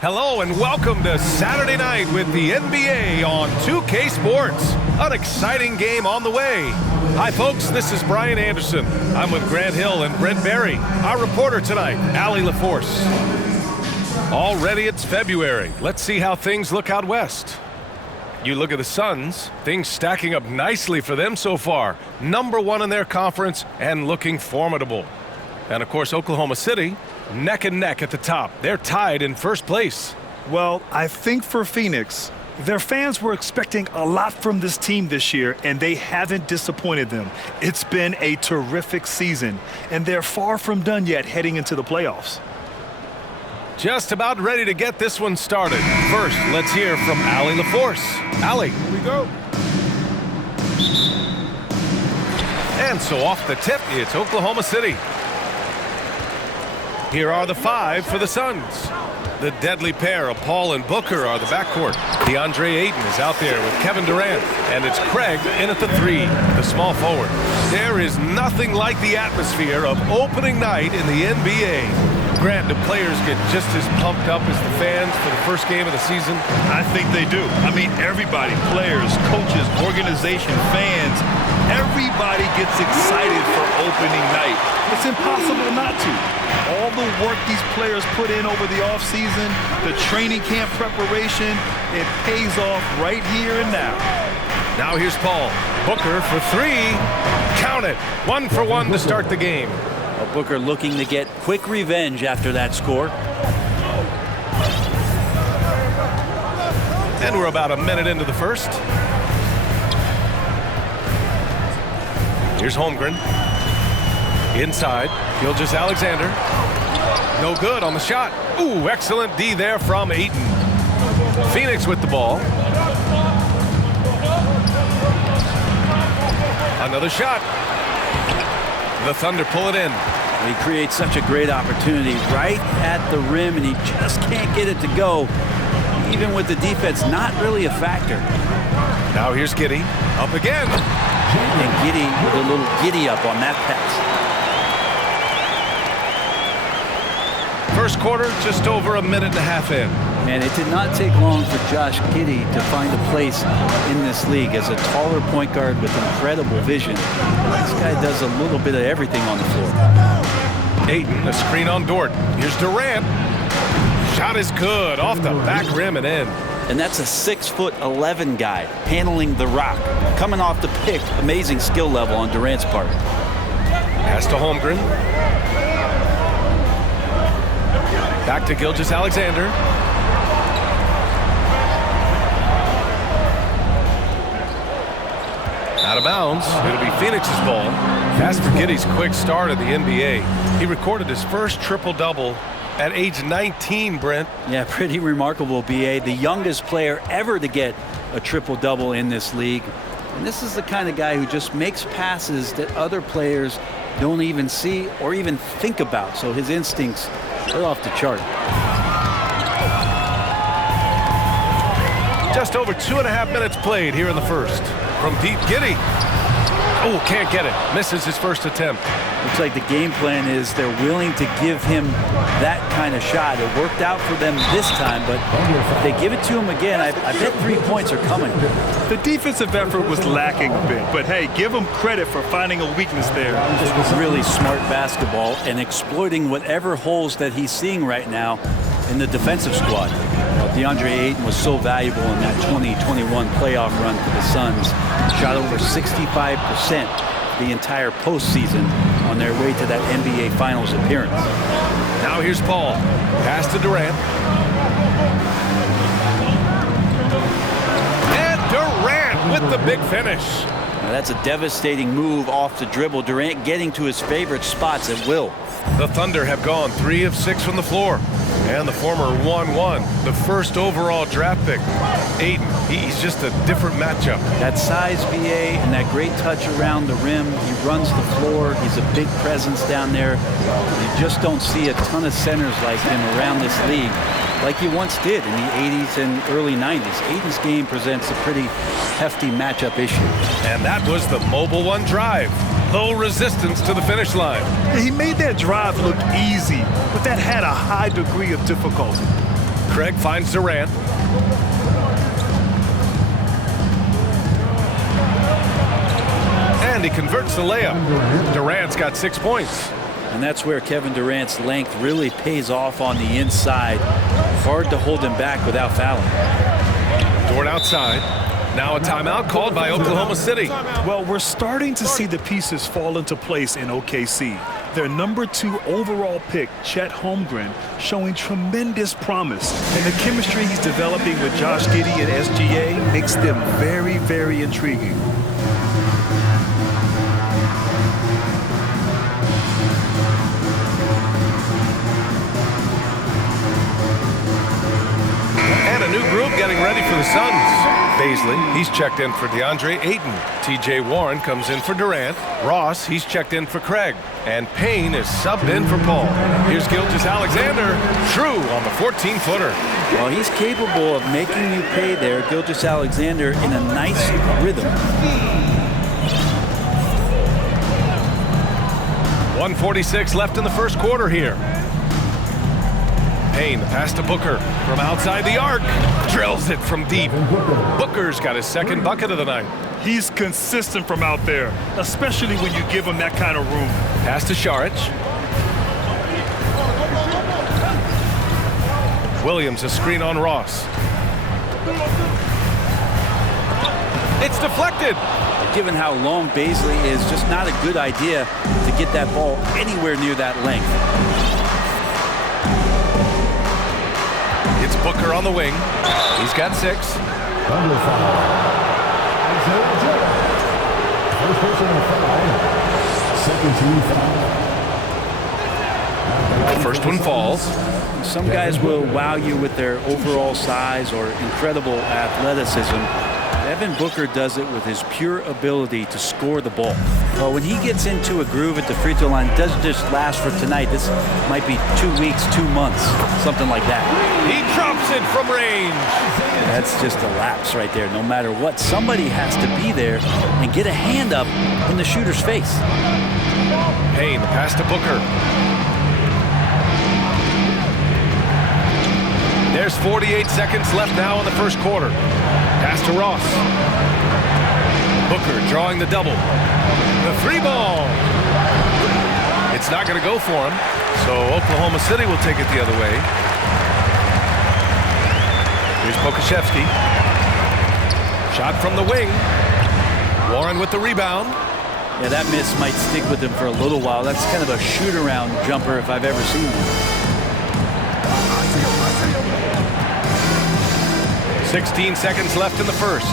Hello and welcome to Saturday night with the NBA on 2K Sports. An exciting game on the way. Hi folks, this is Brian Anderson. I'm with Grant Hill and Brent Berry. Our reporter tonight, Allie LaForce. Already it's February. Let's see how things look out west. You look at the Suns, things stacking up nicely for them so far. #1 in their conference and looking formidable. And of course, Oklahoma City, neck and neck at the top. They're tied in first place. Well, I think for Phoenix, their fans were expecting a lot from this team this year, and they haven't disappointed them. It's been a terrific season, and they're far from done yet heading into the playoffs. Just about ready to get this one started. First, let's hear from Allie LaForce. Allie. Here we go. And so off the tip, it's Oklahoma City. Here are the 5 for the Suns. The deadly pair of Paul and Booker are the backcourt. DeAndre Ayton is out there with Kevin Durant. And it's Craig in at the 3, the small forward. There is nothing like the atmosphere of opening night in the NBA. Grant, do players get just as pumped up as the fans for the first game of the season? I think they do. I mean, everybody, players, coaches, organization, fans, everybody gets excited for opening night. It's impossible not to. All the work these players put in over the offseason, the training camp preparation, it pays off right here and now. Now here's Paul. Booker for 3. Count it. 1 for 1 to start the game. Well, Booker looking to get quick revenge after that score. And we're about a minute into the first. Here's Holmgren. Inside, Gilgeous-Alexander. No good on the shot. Ooh, excellent D there from Ayton. Phoenix with the ball. Another shot. The Thunder pull it in. He creates such a great opportunity right at the rim, and he just can't get it to go. Even with the defense not really a factor. Now here's Giddey. Up again. And Giddey with a little giddy up on that pass. First quarter, just over a minute and a half in. And it did not take long for Josh Giddey to find a place in this league as a taller point guard with incredible vision. This guy does a little bit of everything on the floor. Ayton, a screen on Dort. Here's Durant. Shot is good, off the back rim and in. And that's a 6'11" guy handling the rock. Coming off the pick, amazing skill level on Durant's part. Pass to Holmgren. Back to Gilgeous-Alexander. Out of bounds. It'll be Phoenix's ball. As for Giddey's quick start in the NBA, he recorded his first triple-double at age 19, Brent. Yeah, pretty remarkable, B.A. The youngest player ever to get a triple-double in this league. And this is the kind of guy who just makes passes that other players don't even see or even think about. So his instincts are off the chart. Just over 2.5 minutes played here in the first. From Pete Giddey. Oh, can't get it. Misses his first attempt. Looks like the game plan is they're willing to give him that kind of shot. It worked out for them this time, but if they give it to him again, I bet 3 points are coming. The defensive effort was lacking a bit, but hey, give him credit for finding a weakness there. Really smart basketball and exploiting whatever holes that he's seeing right now in the defensive squad. Well, DeAndre Ayton was so valuable in that 2021 playoff run for the Suns. Shot over 65% the entire postseason on their way to that NBA Finals appearance. Now here's Paul. Pass to Durant. And Durant with the big finish. Now that's a devastating move off the dribble. Durant getting to his favorite spots at will. The Thunder have gone 3 of 6 from the floor. And the former 1-1, the first overall draft pick. Ayton, he's just a different matchup. That size, BA, and that great touch around the rim. He runs the floor. He's a big presence down there. You just don't see a ton of centers like him around this league like you once did in the 80s and early 90s. Ayton's game presents a pretty hefty matchup issue. And that was the mobile one drive. Low resistance to the finish line. He made that drive look easy, but that had a high degree of difficulty. Craig finds Durant. And he converts the layup. Durant's got 6 points. And that's where Kevin Durant's length really pays off on the inside. Hard to hold him back without fouling. Dort outside. Now a timeout called by Oklahoma City. Well, we're starting to see the pieces fall into place in OKC. Their #2 overall pick, Chet Holmgren, showing tremendous promise. And the chemistry he's developing with Josh Giddey and SGA makes them very, very intriguing. And a new group getting ready for the Suns. Baisley, he's checked in for DeAndre Ayton. TJ Warren comes in for Durant. Ross, he's checked in for Craig. And Payne is subbed in for Paul. Here's Gilgeous-Alexander, true on the 14-footer. Well, he's capable of making you pay there, Gilgeous-Alexander, in a nice rhythm. 1:46 left in the first quarter here. Payne, the pass to Booker from outside the arc. Drills it from deep. Booker's got his second bucket of the night. He's consistent from out there, especially when you give him that kind of room. Pass to Šarić. Williams, a screen on Ross. It's deflected. Given how long Baisley is, just not a good idea to get that ball anywhere near that length. It's Booker on the wing. He's got 6. The first one falls. Some guys will wow you with their overall size or incredible athleticism. Devin Booker does it with his pure ability to score the ball. Well, when he gets into a groove at the free throw line, it doesn't just last for tonight. This might be 2 weeks, 2 months, something like that. He drops it from range. That's just a lapse right there. No matter what, somebody has to be there and get a hand up in the shooter's face. Payne, the pass to Booker. There's 48 seconds left now in the first quarter. Pass to Ross. Booker drawing the double. The 3 ball. It's not going to go for him, so Oklahoma City will take it the other way. Here's Pokusevski. Shot from the wing. Warren with the rebound. Yeah, that miss might stick with him for a little while. That's kind of a shoot-around jumper if I've ever seen one. 16 seconds left in the first.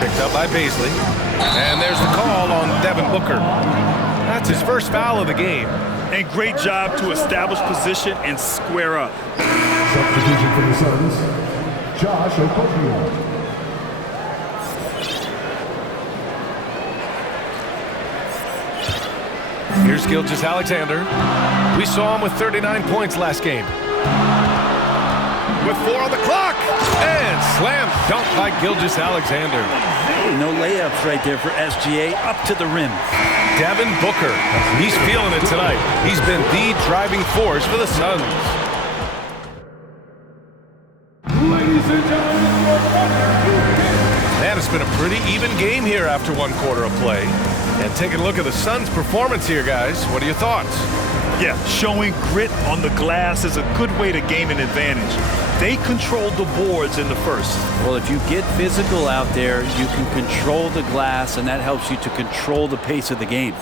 Picked up by Baisley. And there's the call on Devin Booker. That's his first foul of the game. And great job to establish position and square up. Substitution for the Suns, Josh Okogie. Here's Gilgeous-Alexander. We saw him with 39 points last game. With 4 on the clock. And slam dunk by Gilgeous-Alexander. No layups right there for SGA up to the rim. Devin Booker, he's feeling it tonight. He's been the driving force for the Suns. Man, it's been a pretty even game here after 1 quarter of play. And taking a look at the Suns' performance here, guys. What are your thoughts? Yeah, showing grit on the glass is a good way to gain an advantage. They controlled the boards in the first. Well, if you get physical out there, you can control the glass, and that helps you to control the pace of the game.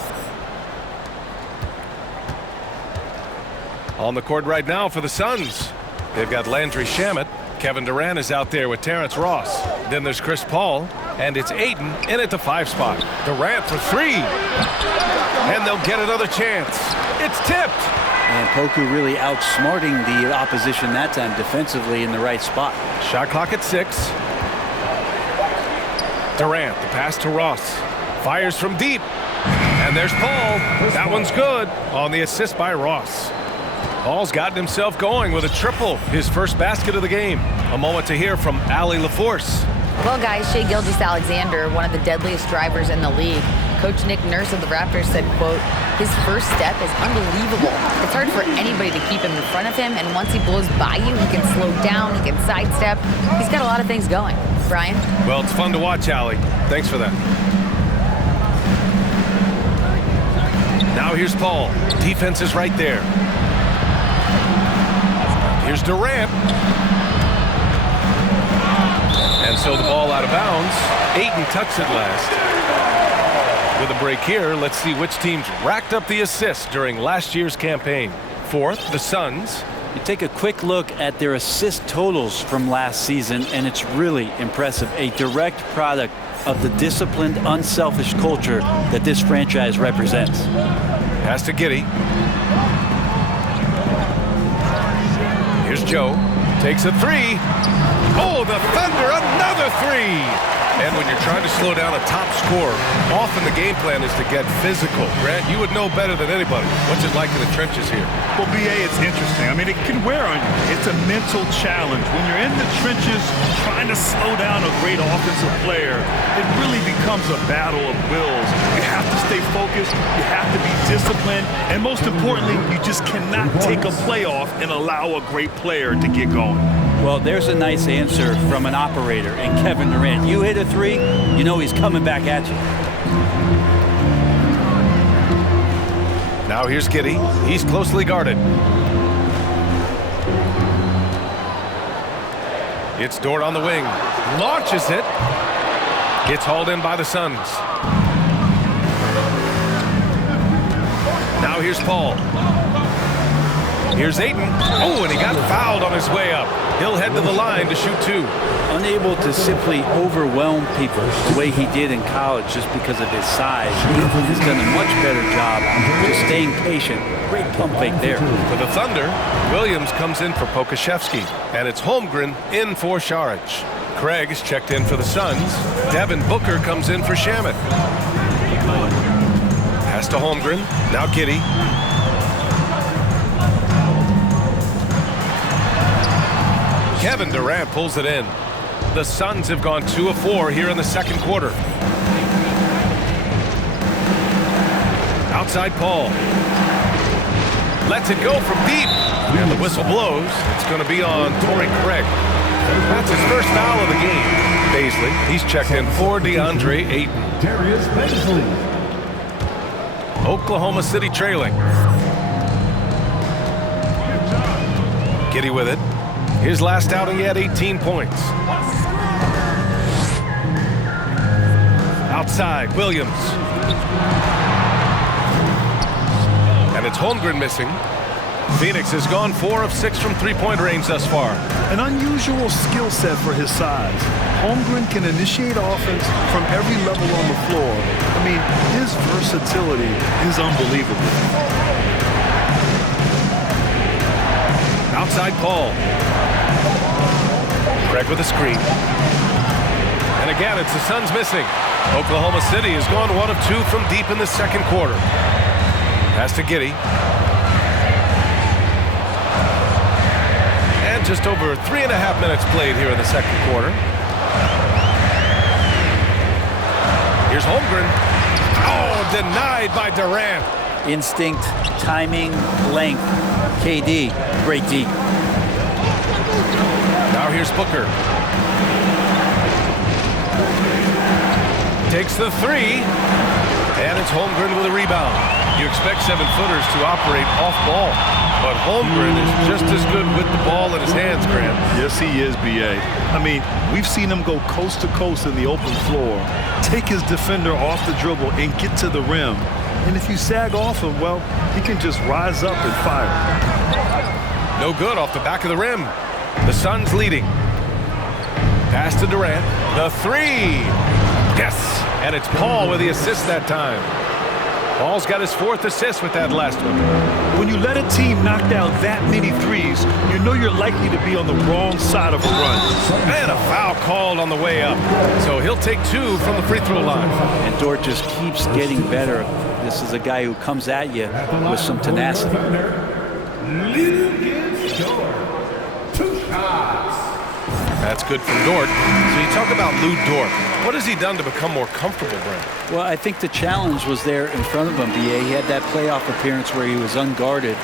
On the court right now for the Suns, they've got Landry Shamet. Kevin Durant is out there with Terrence Ross. Then there's Chris Paul, and it's Ayton in at the 5 spot. Durant for 3. And they'll get another chance. It's tipped. And Poku really outsmarting the opposition that time defensively in the right spot. Shot clock at 6. Durant, the pass to Ross. Fires from deep. And there's Paul. That one's good on the assist by Ross. Paul's gotten himself going with a triple, his first basket of the game. A moment to hear from Allie LaForce. Well, guys, Shai Gilgeous-Alexander, one of the deadliest drivers in the league, Coach Nick Nurse of the Raptors said, quote, "His first step is unbelievable. It's hard for anybody to keep him in front of him, and once he blows by you, he can slow down, he can sidestep. He's got a lot of things going." Brian? Well, it's fun to watch, Allie. Thanks for that. Now here's Paul. Defense is right there. Here's Durant. And so the ball out of bounds. Ayton tucks it last. With a break here, let's see which teams racked up the assists during last year's campaign. Fourth, the Suns. You take a quick look at their assist totals from last season, and it's really impressive. A direct product of the disciplined, unselfish culture that this franchise represents. Pass to Giddey. Here's Joe. Takes a three. Oh, the Thunder, another three! And when you're trying to slow down a top scorer, often the game plan is to get physical. Grant, you would know better than anybody. What's it like in the trenches here? Well, BA, it's interesting. I mean, it can wear on you. It's a mental challenge. When you're in the trenches trying to slow down a great offensive player, it really becomes a battle of wills. You have to stay focused. You have to be disciplined. And most importantly, you just cannot take a play off and allow a great player to get going. Well, there's a nice answer from an operator in Kevin Durant. You hit a three, you know he's coming back at you. Now here's Giddey. He's closely guarded. It's Dort on the wing. Launches it. Gets hauled in by the Suns. Now here's Paul. Here's Ayton. Oh, and he got fouled on his way up. He'll head to the line to shoot two. Unable to simply overwhelm people the way he did in college just because of his size. He's done a much better job of staying patient. Great pump fake there. For the Thunder, Williams comes in for Pokashevsky, and it's Holmgren in for Saric. Craig is checked in for the Suns. Devin Booker comes in for Shamet. Pass to Holmgren. Now Giddey. Kevin Durant pulls it in. The Suns have gone 2 of 4 here in the second quarter. Outside Paul. Lets it go from deep. And the whistle blows. It's going to be on Torrey Craig. That's his first foul of the game. Baisley, he's checked in for DeAndre Ayton. Darius Baisley. Oklahoma City trailing. Giddey with it. His last outing, he had 18 points. Outside, Williams. And it's Holmgren missing. Phoenix has gone 4 of 6 from three-point range thus far. An unusual skill set for his size. Holmgren can initiate offense from every level on the floor. I mean, his versatility is unbelievable. Outside Paul. Craig with a screen. And again, it's the Suns missing. Oklahoma City has gone 1 of 2 from deep in the second quarter. Pass to Giddey. And just over 3.5 minutes played here in the second quarter. Here's Holmgren. Oh, denied by Durant. Instinct, timing, length. KD, great D. Now here's Booker. Takes the three. And it's Holmgren with a rebound. You expect 7-footers to operate off ball. But Holmgren is just as good with the ball in his hands, Grant. Yes, he is, B.A. I mean, we've seen him go coast to coast in the open floor, take his defender off the dribble and get to the rim. And if you sag off him, well, he can just rise up and fire. No good off the back of the rim. The Suns leading. Pass to Durant. The three. Yes. And it's Paul with the assist that time. Paul's got his 4th assist with that last one. When you let a team knock down that many threes, you know you're likely to be on the wrong side of a run. And a foul called on the way up. So he'll take 2 from the free throw line. And Dort just keeps getting better. This is a guy who comes at you with some tenacity. Pass That's good from Dort. So you talk about Lou Dort. What has he done to become more comfortable, Brent? Well, I think the challenge was there in front of him, B.A. He had that playoff appearance where he was unguarded,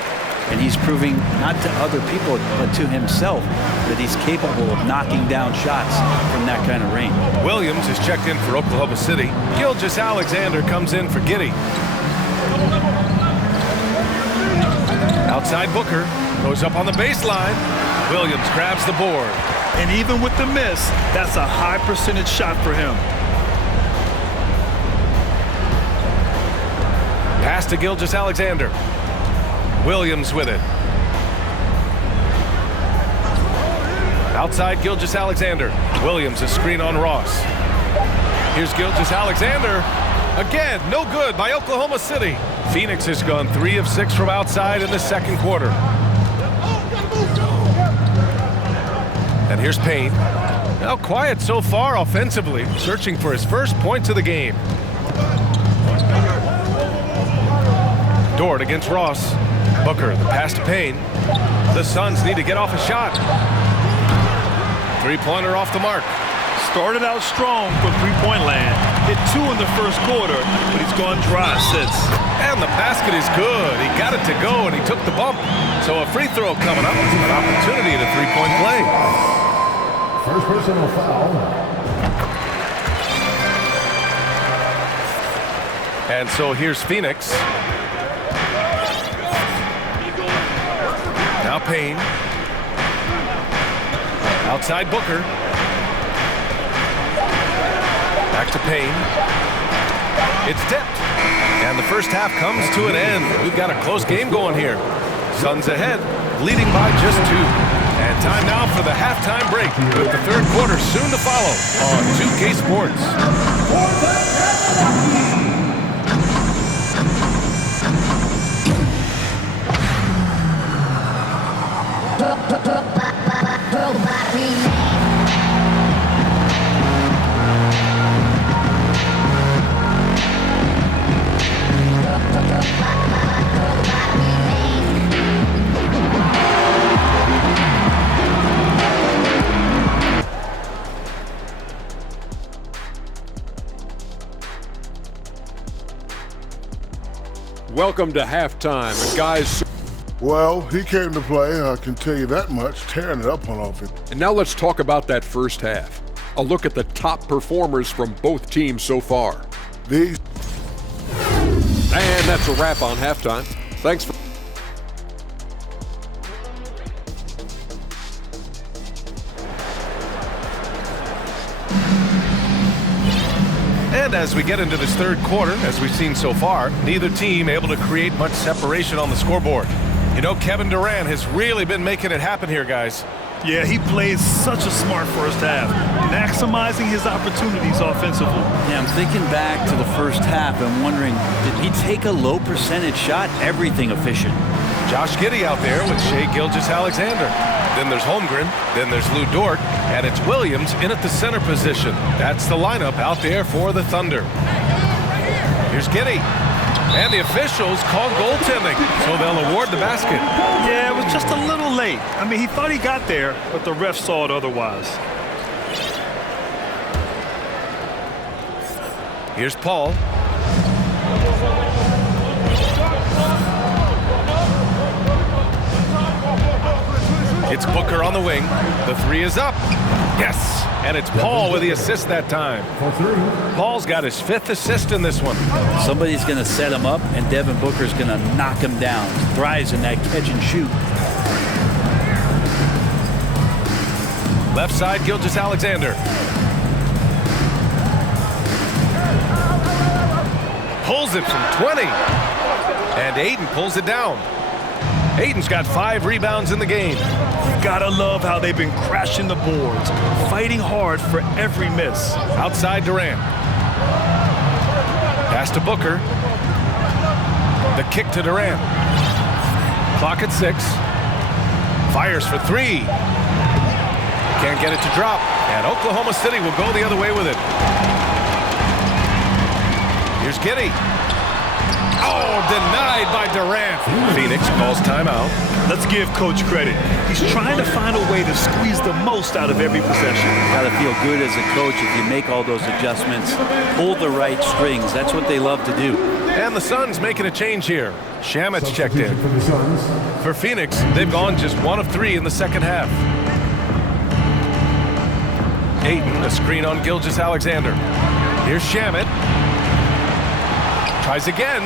and he's proving not to other people but to himself that he's capable of knocking down shots from that kind of range. Williams is checked in for Oklahoma City. Gilgeous-Alexander comes in for Giddey. Outside Booker, goes up on the baseline. Williams grabs the board. And even with the miss, that's a high percentage shot for him. Pass to Gilgeous-Alexander. Williams with it. Outside Gilgeous-Alexander. Williams, a screen on Ross. Here's Gilgeous-Alexander. Again, no good by Oklahoma City. Phoenix has gone 3 of 6 from outside in the second quarter. And here's Payne. Now quiet so far offensively, searching for his first points of the game. Dort against Ross. Booker, the pass to Payne. The Suns need to get off a shot. Three-pointer off the mark. Started out strong from three-point land. Hit 2 in the first quarter, but he's gone dry since. And the basket is good. He got it to go, and he took the bump. So a free throw coming up. An opportunity at a three-point play. First personal foul. And so here's Phoenix. Now Payne. Outside Booker. Back to Payne. It's tipped. And the first half comes to an end. We've got a close game going here. Suns ahead, leading by just 2. And time now for the halftime break, with the third quarter soon to follow on 2K Sports. Welcome to halftime, and guys. Well, he came to play, I can tell you that much, tearing it up on offense. And now let's talk about that first half. A look at the top performers from both teams so far. These. And that's a wrap on halftime. Thanks for. And as we get into this third quarter, as we've seen so far, neither team able to create much separation on the scoreboard. You know, Kevin Durant has really been making it happen here, guys. Yeah, he plays such a smart first half, maximizing his opportunities offensively. Yeah, I'm thinking back to the first half and wondering, did he take a low percentage shot? Everything efficient. Josh Giddey out there with Shai Gilgeous-Alexander. Then there's Holmgren, then there's Lou Dort, and it's Williams in at the center position. That's the lineup out there for the Thunder. Here's Giddey. And the officials called goaltending, so they'll award the basket. Yeah, it was just a little late. I mean, he thought he got there, but the ref saw it otherwise. Here's Paul. It's Booker on the wing. The three is up. Yes! And it's Paul with the assist that time. Paul's got his 5th assist in this one. Somebody's going to set him up, and Devin Booker's going to knock him down. Thrives in that catch and shoot. Left side, Gilgeous-Alexander. Pulls it from 20. And Ayton pulls it down. Ayton's got 5 rebounds in the game. You gotta love how they've been crashing the boards, fighting hard for every miss. Outside Durant. Pass to Booker. The kick to Durant. Clock at 6. Fires for 3. Can't get it to drop. And Oklahoma City will go the other way with it. Here's Giddey. Oh, denied by Durant. Phoenix calls timeout. Let's give Coach credit. He's trying to find a way to squeeze the most out of every possession. Got to feel good as a coach if you make all those adjustments, pull the right strings. That's what they love to do. And the Suns making a change here. Shamet's checked in. For the Suns, For Phoenix, they've gone just 1 of 3 in the second half. Ayton, a screen on Gilgeous-Alexander. Here's Shamet. Tries again.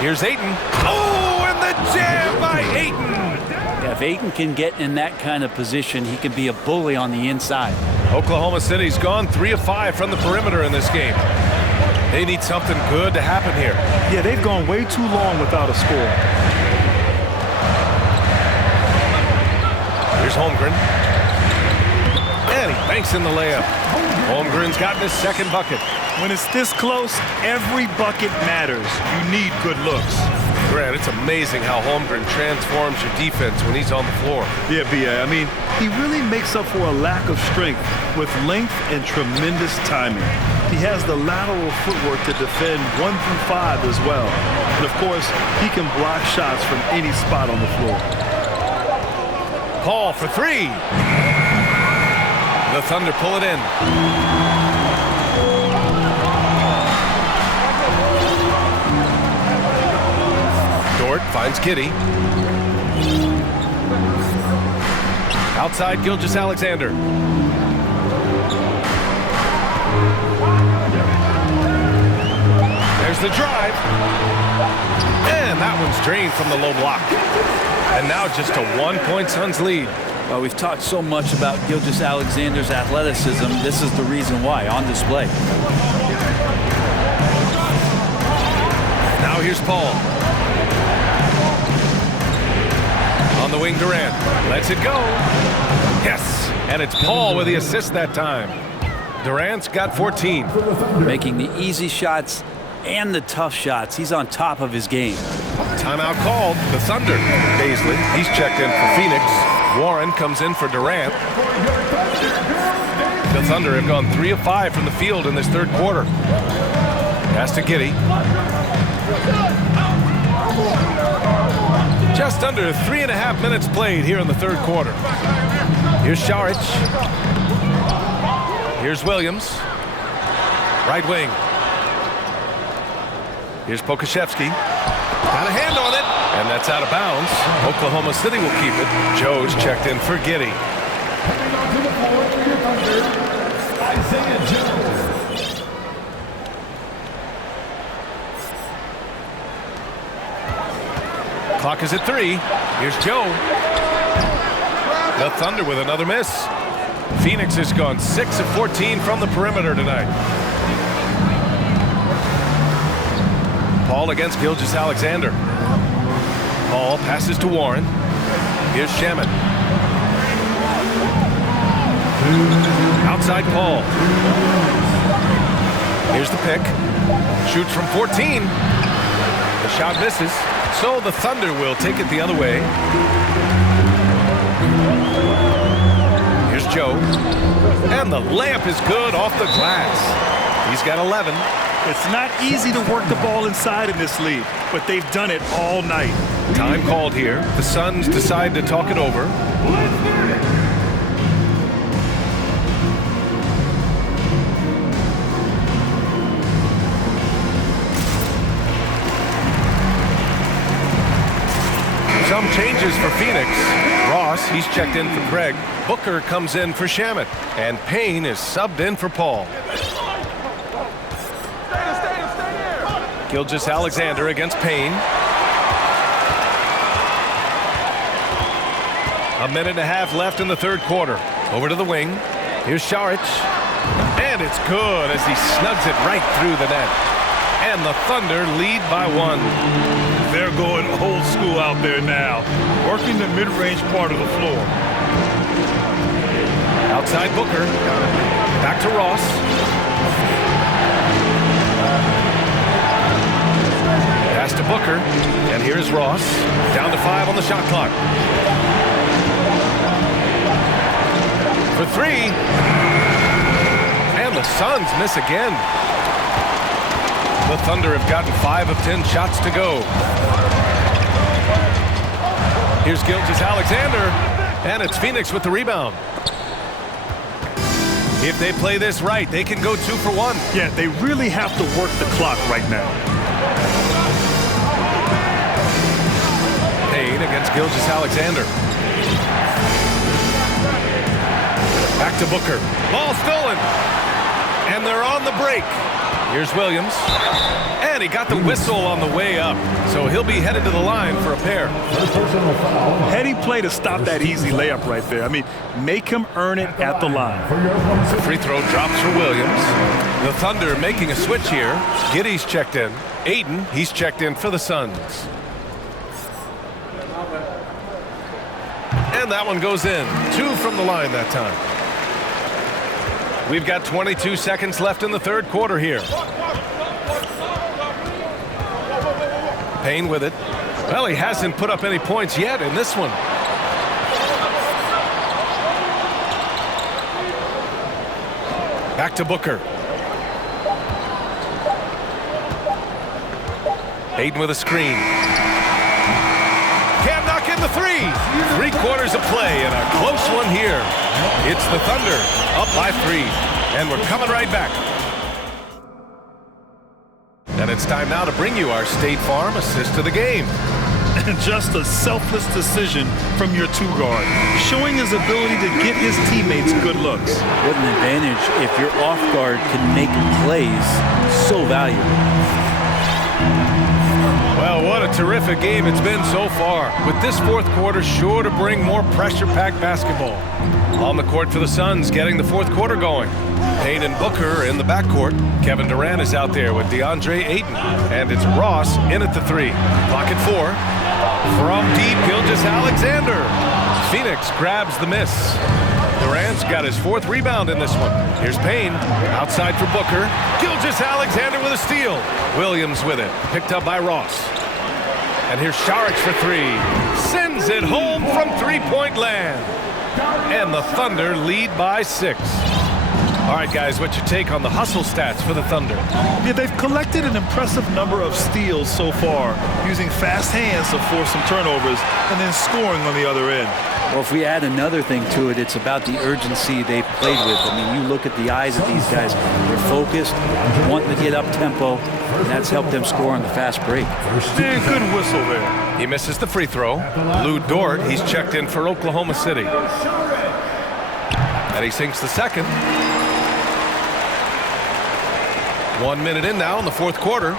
Here's Ayton. Oh, and the jam by Ayton. Yeah, if Ayton can get in that kind of position, he can be a bully on the inside. Oklahoma City's gone 3 of 5 from the perimeter in this game. They need something good to happen here. Yeah, they've gone way too long without a score. Here's Holmgren. And he banks in the layup. Holmgren's gotten his second bucket. When it's this close, every bucket matters. You need good looks. Grant, it's amazing how Holmgren transforms your defense when he's on the floor. Yeah, B.A. I mean, he really makes up for a lack of strength with length and tremendous timing. He has the lateral footwork to defend 1 through 5 as well. And of course, he can block shots from any spot on the floor. Paul for 3. The Thunder pull it in. Dort finds Kitty. Outside Gilgeous-Alexander. There's the drive. And that one's drained from the low block. And now just a 1-point Suns lead. Well, we've talked so much about Gilgeous-Alexander's athleticism. This is the reason why, on display. Now here's Paul. On the wing, Durant. Lets it go. Yes. And it's Paul with the assist that time. Durant's got 14. Making the easy shots and the tough shots. He's on top of his game. Timeout called. The Thunder. Baisley, he's checked in for Phoenix. Warren comes in for Durant. The Thunder have gone 3 of 5 from the field in this third quarter. Pass to Giddey. Just under 3.5 minutes played here in the third quarter. Here's Šarić. Here's Williams. Right wing. Here's Pokusevski. Got a hand on it, and that's out of bounds. Oklahoma City will keep it. Joe's checked in for Giddey. Clock is at 3. Here's Joe. The Thunder with another miss. Phoenix has gone 6 of 14 from the perimeter tonight. Paul against Gilgeous-Alexander. Paul passes to Warren. Here's Shamet. Outside Paul. Here's the pick. Shoots from 14. The shot misses. So the Thunder will take it the other way. Here's Joe. And the layup is good off the glass. He's got 11. It's not easy to work the ball inside in this league, but they've done it all night. Time called here. The Suns decide to talk it over. Some changes for Phoenix. Ross, he's checked in for Craig. Booker comes in for Shamet. And Payne is subbed in for Paul. Gilgeous-Alexander against Payne. A minute and a half left in the third quarter. Over to the wing. Here's Šarić. And it's good as he snugs it right through the net. And the Thunder lead by 1. They're going old school out there now, working the mid-range part of the floor. Outside Booker. Back to Ross. Pass to Booker. And here's Ross. Down to 5 on the shot clock. For 3. And the Suns miss again. The Thunder have gotten 5 of 10 shots to go. Here's Gilgeous-Alexander, and it's Phoenix with the rebound. If they play this right, they can go 2 for 1. Yeah, they really have to work the clock right now. Payne against Gilgeous-Alexander. Back to Booker. Ball stolen. And they're on the break. Here's Williams. And he got the whistle on the way up. So he'll be headed to the line for a pair. Heady play to stop that easy layup right there. I mean, make him earn it at the line. The free throw drops for Williams. The Thunder making a switch here. Giddey's checked in. Ayton, he's checked in for the Suns. And that one goes in. 2 from the line that time. We've got 22 seconds left in the third quarter here. Payne with it. Well, he hasn't put up any points yet in this one. Back to Booker. Ayton with a screen. Can't knock in the 3. 3 quarters of play and a close one here. It's the Thunder up by 3. And we're coming right back. And it's time now to bring you our State Farm assist to the game. Just a selfless decision from your 2-guard, showing his ability to get his teammates good looks. What an advantage if your off guard can make plays so valuable. Well, what a terrific game it's been so far, with this fourth quarter sure to bring more pressure-packed basketball. On the court for the Suns, getting the fourth quarter going. Payne and Booker in the backcourt. Kevin Durant is out there with DeAndre Ayton. And it's Ross in at the 3. Clock at 4. From deep, Gilgeous-Alexander. Phoenix grabs the miss. Durant's got his 4th rebound in this one. Here's Payne, outside for Booker. Gilgeous-Alexander with a steal. Williams with it, picked up by Ross. And here's Saric for 3. Sends it home from three-point land. And the Thunder lead by 6. All right, guys, what's your take on the hustle stats for the Thunder? Yeah, they've collected an impressive number of steals so far, using fast hands to force some turnovers and then scoring on the other end. Well, if we add another thing to it, it's about the urgency they've played with. I mean, you look at the eyes of these guys. They're focused, wanting to get up tempo, and that's helped them score on the fast break. Yeah, good whistle there. He misses the free throw. Lou Dort, he's checked in for Oklahoma City. And he sinks the second. 1 minute in now in the fourth quarter.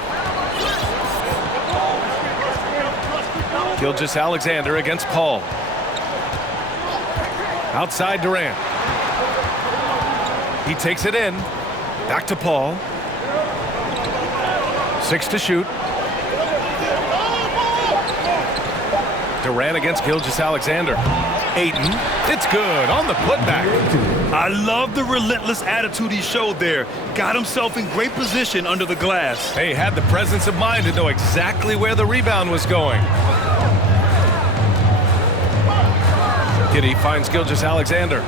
Gilgeous-Alexander against Paul. Outside Durant. He takes it in. Back to Paul. 6 to shoot. Durant against Gilgeous-Alexander. Ayton. It's good on the putback. I love the relentless attitude he showed there. Got himself in great position under the glass. Hey, had the presence of mind to know exactly where the rebound was going. Giddey finds Gilgeous-Alexander.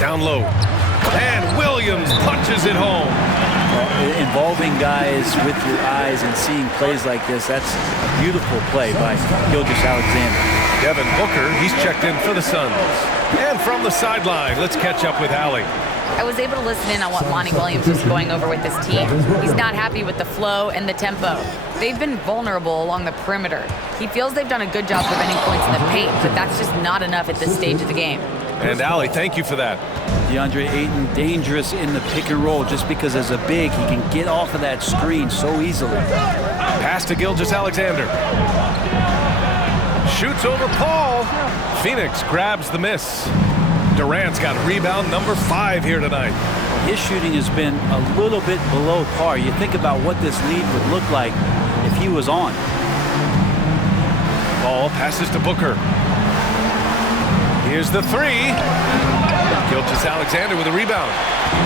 Down low. And Williams punches it home. Involving guys with your eyes and seeing plays like this, that's a beautiful play by Gilgeous-Alexander. Devin Booker, he's checked in for the Suns. And from the sideline, let's catch up with Allie. I was able to listen in on what Lonnie Williams was going over with this team. He's not happy with the flow and the tempo. They've been vulnerable along the perimeter. He feels they've done a good job preventing points in the paint, but that's just not enough at this stage of the game. And Allie, thank you for that. DeAndre Ayton dangerous in the pick and roll just because as a big, he can get off of that screen so easily. Pass to Gilgeous-Alexander. Shoots over Paul. Phoenix grabs the miss. Durant's got rebound number 5 here tonight. His shooting has been a little bit below par. You think about what this lead would look like if he was on. Ball passes to Booker. Here's the 3. Gilgeous-Alexander with a rebound.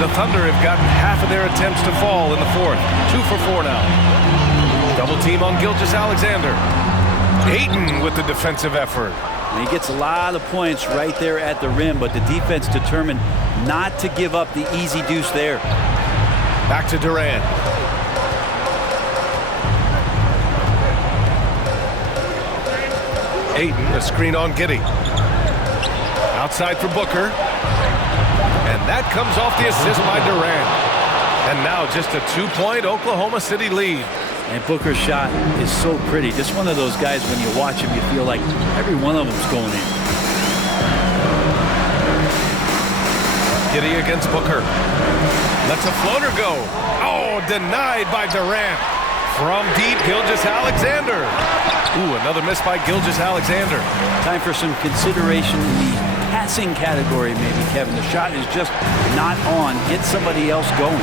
The Thunder have gotten half of their attempts to fall in the fourth. 2 for 4 now. Double team on Gilgeous-Alexander. Ayton with the defensive effort. And he gets a lot of points right there at the rim, but the defense determined not to give up the easy deuce there. Back to Durant. Ayton, a screen on Giddey. Outside for Booker. And that comes off the assist by Durant. And now just a 2-point Oklahoma City lead. And Booker's shot is so pretty. Just one of those guys, when you watch him, you feel like every one of them's going in. Giddey against Booker. Lets a floater go. Oh, denied by Durant. From deep, Gilgeous-Alexander. Ooh, another miss by Gilgeous-Alexander. Time for some consideration in the passing category, maybe, Kevin. The shot is just not on. Get somebody else going.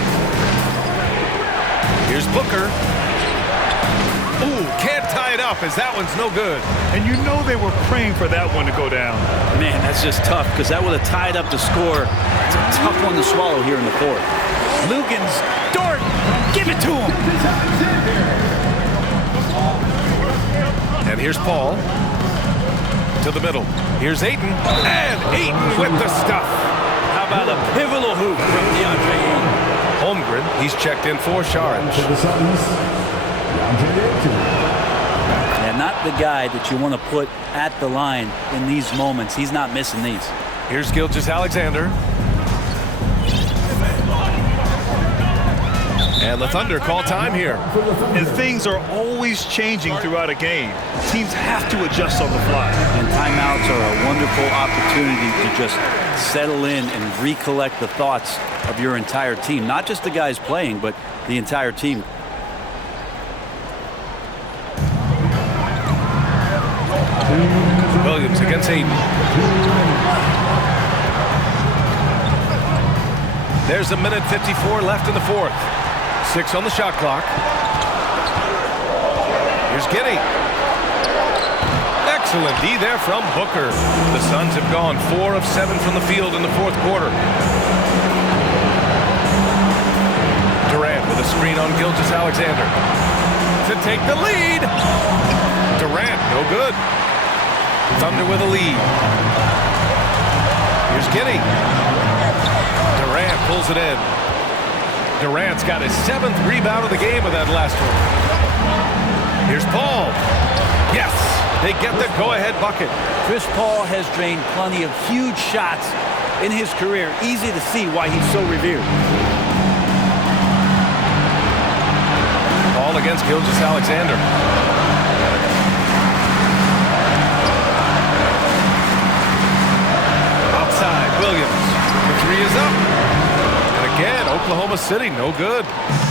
Here's Booker. Ooh, can't tie it up as that one's no good. And you know they were praying for that one to go down. Man, that's just tough because that would have tied up the score. It's a tough one to swallow here in the fourth. Lugans, Dort, give it to him. And here's Paul. To the middle. Here's Ayton. And Ayton with the stuff. How about a pivotal hoop from DeAndre Ayton? Holmgren, he's checked in for Saric. For the Suns, DeAndre Ayton. And not the guy that you want to put at the line in these moments. He's not missing these. Here's Gilgeous-Alexander. And the Thunder call time here. And things are always changing throughout a game. Teams have to adjust on the fly. And timeouts are a wonderful opportunity to just settle in and recollect the thoughts of your entire team. Not just the guys playing, but the entire team. Williams against Ayton. There's a minute 54 left in the fourth. 6 on the shot clock. Here's Giddey. Excellent D there from Booker. The Suns have gone 4 of 7 from the field in the fourth quarter. Durant with a screen on Gilgeous-Alexander to take the lead. Durant, no good. Thunder with a lead. Here's Giddey. Durant pulls it in. Durant's got his 7th rebound of the game with that last one. Here's Paul. Yes, they get the go-ahead bucket. Chris Paul has drained plenty of huge shots in his career. Easy to see why he's so revered. Paul against Gilgeous-Alexander. Outside, Williams. The 3 is up. Again, Oklahoma City, no good.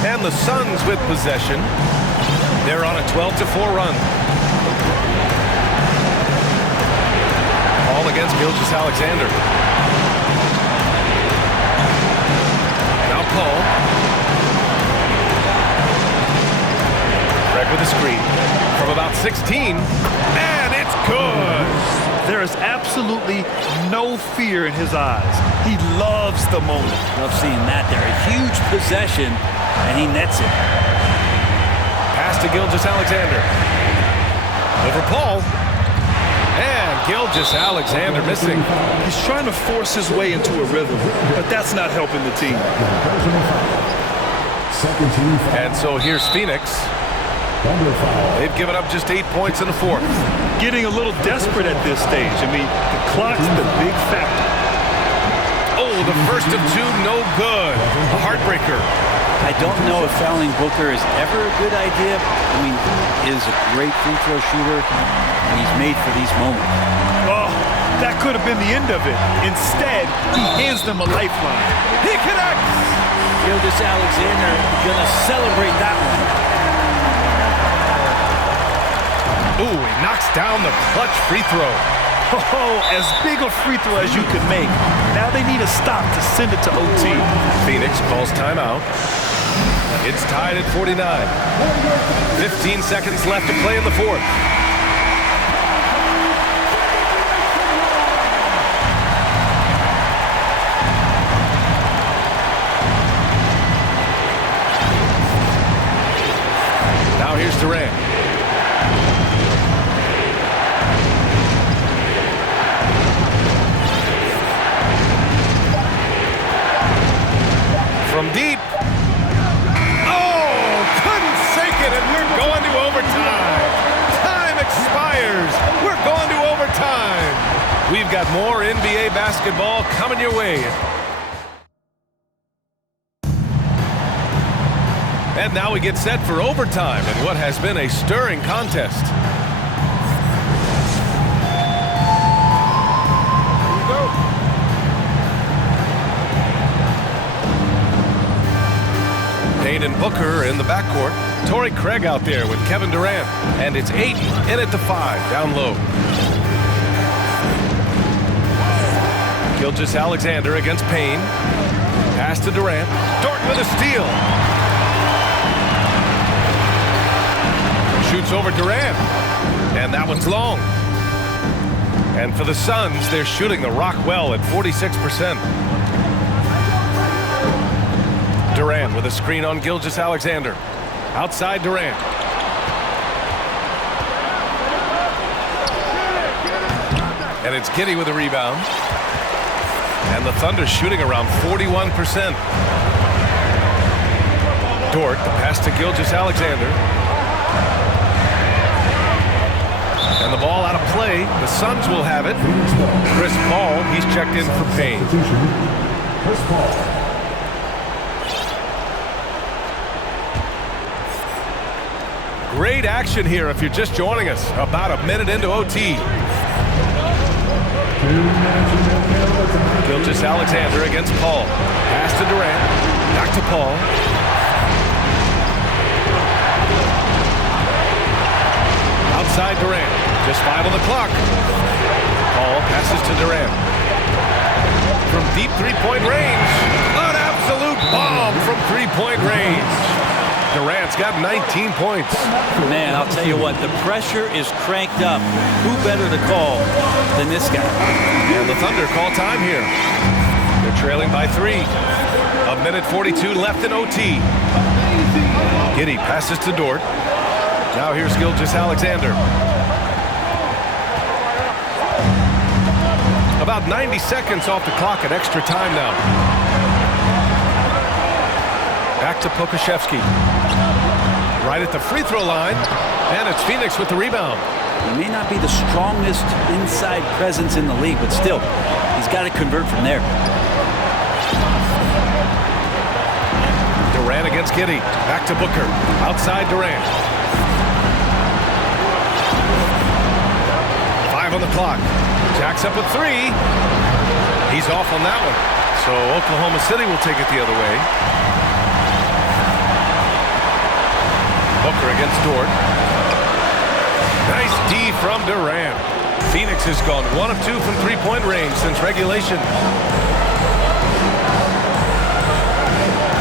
And the Suns with possession. They're on a 12-4 run. Paul against Gilgeous-Alexander. Now Paul. Greg with a screen from about 16. And it's good. There is absolutely no fear in his eyes. He loves the moment. Love seeing that there. A huge possession, and he nets it. Pass to Gilgeous-Alexander. Over Paul. And Gilgeous-Alexander missing. He's trying to force his way into a rhythm, but that's not helping the team. Second team foul. And so here's Phoenix. Thunder foul. They've given up just 8 points in the fourth. Getting a little desperate at this stage. I mean, the clock's the big factor. Oh, the first of 2, no good. A heartbreaker. I don't know if fouling Booker is ever a good idea. I mean, he is a great free throw shooter, and he's made for these moments. Oh, that could have been the end of it. Instead, he hands them a lifeline. He connects. Gilgeous-Alexander gonna celebrate that one. Ooh, he knocks down the clutch free throw. Oh, as big a free throw as you could make. Now they need a stop to send it to OT. Phoenix calls timeout. It's tied at 49. 15 seconds left to play in the fourth. Now here's Durant. From deep. Oh, couldn't sink it, and we're going to overtime. Time expires. We're going to We've got more NBA basketball coming your way. And now we get set for overtime in what has been a stirring contest. Payne and Booker in the backcourt. Torrey Craig out there with Kevin Durant. And it's Ayton in at the 5, down low. Gilgeous-Alexander against Payne. Pass to Durant. Dort with a steal. Shoots over Durant. And that one's long. And for the Suns, they're shooting the rock well at 46%. Durant with a screen on Gilgeous-Alexander. Outside Durant. And it's Giddey with a rebound. And the Thunder shooting around 41%. Dort, the pass to Gilgeous-Alexander. And the ball out of play. The Suns will have it. Chris Paul, he's checked in for Payne. Chris Paul. Great action here if you're just joining us. About a minute into OT. Gilgeous-Alexander against Paul. Pass to Durant. Back to Paul. Outside Durant. Just 5 on the clock. Paul passes to Durant. From deep three-point range. An absolute bomb from three-point range. Durant's got 19 points. Man, I'll tell you what, the pressure is cranked up. Who better to call than this guy? And the Thunder call time here. They're trailing by 3. A minute 42 left in OT. Giddey passes to Dort. Now here's Gilgeous-Alexander. About 90 seconds off the clock at extra time now. Back to Pokusevski. Right at the free throw line. And it's Phoenix with the rebound. He may not be the strongest inside presence in the league, but still, he's got to convert from there. Durant against Giddey. Back to Booker. Outside Durant. 5 on the clock. Jacks up with 3. He's off on that one. So Oklahoma City will take it the other way. Booker against Dort. Nice D from Durant. Phoenix has gone 1 of 2 from three-point range since regulation.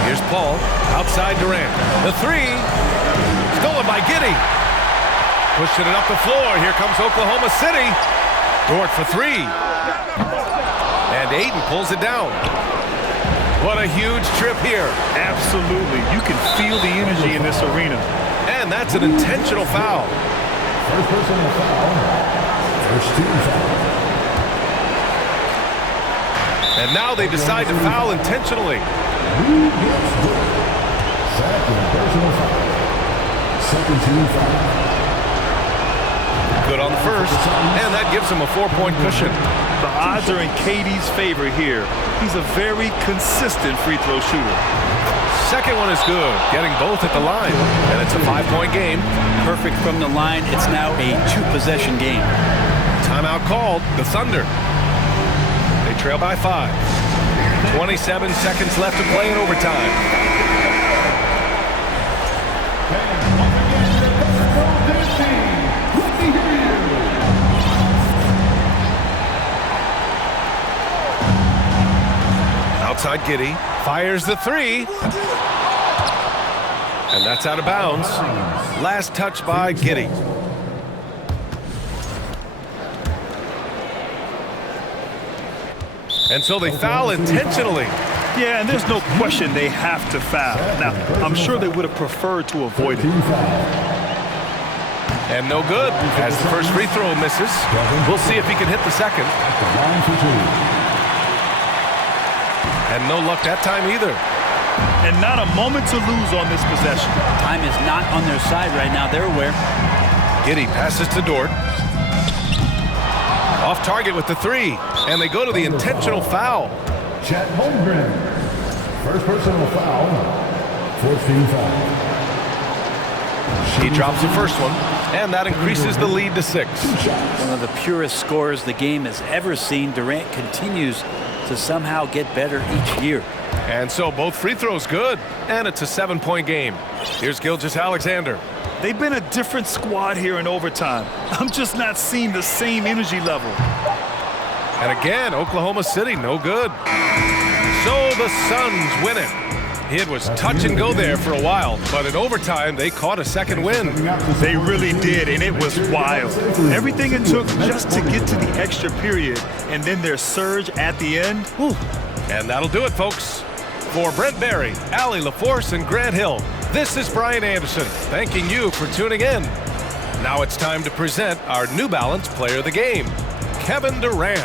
Here's Paul. Outside Durant. The 3. Stolen by Giddey. Pushing it up the floor. Here comes Oklahoma City. Dort for 3. And Ayton pulls it down. What a huge trip here. Absolutely. You can feel the energy in this arena. And that's an intentional foul. First personal foul. First team foul. And now they decide to foul intentionally. Second personal foul. Second team foul. Good on the first, and that gives him a 4-point cushion. The odds are in KD's favor here. He's a very consistent free throw shooter. Second one is good, getting both at the line, and it's a 5-point game. Perfect from the line. It's now a 2-possession game. Timeout called, the Thunder. They trail by 5. 27 seconds left to play in overtime. Outside Giddey, fires the 3. And that's out of bounds. Last touch by Giddey. And so they foul intentionally. Yeah, and there's no question they have to foul. Now, I'm sure they would have preferred to avoid it. And no good as the first free throw misses. We'll see if he can hit the second. And no luck that time either. And not a moment to lose on this possession. Time is not on their side right now. They're aware. Giddey passes to Dort. Off target with the three, and they go to the intentional foul. Chet Holmgren. First personal foul. 14 foul. He drops the first one, and that increases the lead to 6. One of the purest scorers the game has ever seen. Durant continues to somehow get better each year. And so both free throws good, and it's a 7-point game. Here's Gilgeous-Alexander. They've been a different squad here in overtime. I'm just not seeing the same energy level. And again, Oklahoma City, no good. So the Suns win it. It was touch and go there for a while, but in overtime, they caught a second win. They really did, and it was wild. Everything it took just to get to the extra period, and then their surge at the end. Whew. And that'll do it, folks. For Brent Barry, Allie LaForce, and Grant Hill, this is Brian Anderson, thanking you for tuning in. Now it's time to present our New Balance Player of the Game, Kevin Durant.